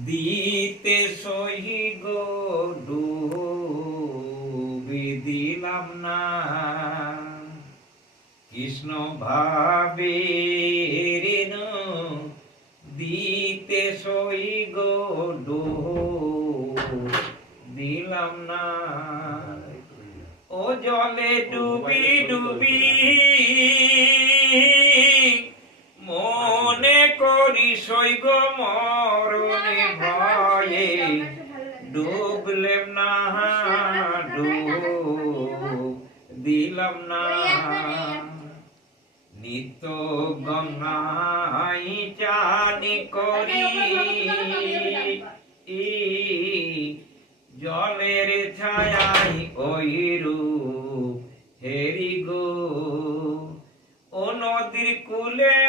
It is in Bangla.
দিতে সহি গো ডুবি দিলাম না কৃষ্ণ ভাবে দিতে সহি গো দিলাম না ও জলে ডুবি ডুবি মনে করি সৈগ মরণে ভয়ে ডুবলেম না ডুব দিলাম না নিত্য গঙ্গাই চানি করি জলের ছায়াই ওই রূপ হেরি গো ও নদীর কূলে